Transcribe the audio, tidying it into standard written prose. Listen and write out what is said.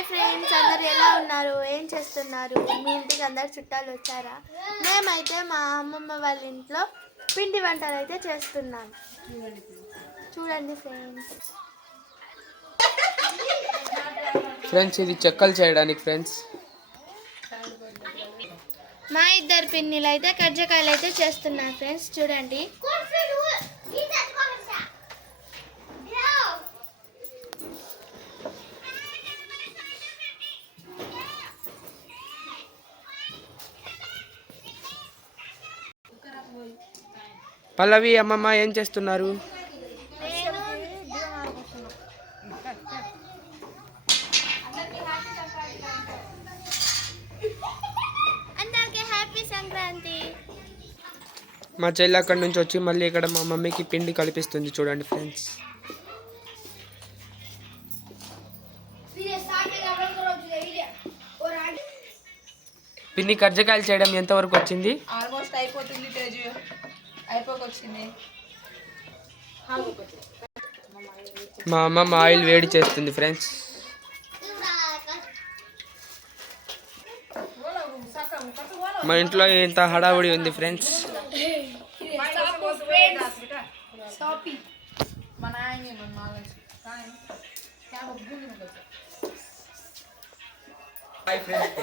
Hi friends, అందరు ఎలా ఉన్నారు? ఏం చేస్తున్నారు? మీ ఇంటికి అందరు చుట్టాలు వచ్చారా? మేమైతే మా అమ్మమ్మ వాళ్ళ ఇంట్లో పిండి వంటలు అయితే చేస్తున్నాం. చూడండి ఫ్రెండ్స్ ఇది చెక్కలు చేయడానికి ఫ్రెండ్స్. మా ఇద్దరు పిన్నిలు అయితే కజ్జకాయలు అయితే చేస్తున్నారు ఫ్రెండ్స్. చూడండి. పల్లవి అమ్మమ్మ ఏం చేస్తున్నారు? అందరికీ హ్యాపీ సంక్రాంతి. మా చెల్లి అక్కడి నుంచి వచ్చి మళ్ళీ ఇక్కడ మా మమ్మీకి పిండి కలిపిస్తుంది. చూడండి ఫ్రెండ్స్. పిండి కజ్జకాయలు చేయడం ఎంతవరకు వచ్చింది? ఆల్మోస్ట్ అయిపోతుంది తేజు, అయిపోకొచ్చింది. మా అమ్మమ్మ ఆయిల్ వేడి చేస్తుంది ఫ్రెండ్స్. మా ఇంట్లో ఇంత హడావుడి ఉంది ఫ్రెండ్స్. Hi friends.